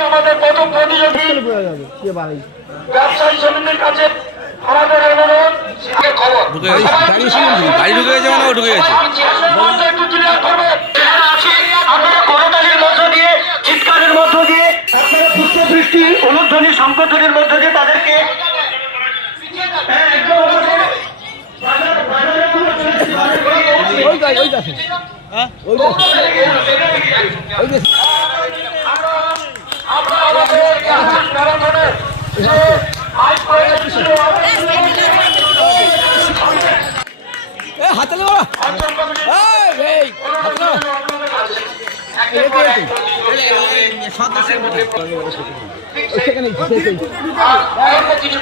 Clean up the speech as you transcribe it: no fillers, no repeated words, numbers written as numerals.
আমাদের কত প্রতিযোগী ব্যবসায়ী সমিতির কাছে আমাদের অনুরোধ খবর গাড়ি ঢুকে গেছে মানে ও ঢুকে গেছে একটু ক্লিয়ার করবেন। আপনারা করতালির মধ্য দিয়ে চিৎকারের মধ্য দিয়ে আপনারা পুষ্পবৃষ্টি অনুধ্বনি সংকোধনের মধ্য দিয়ে তাদেরকে কিছু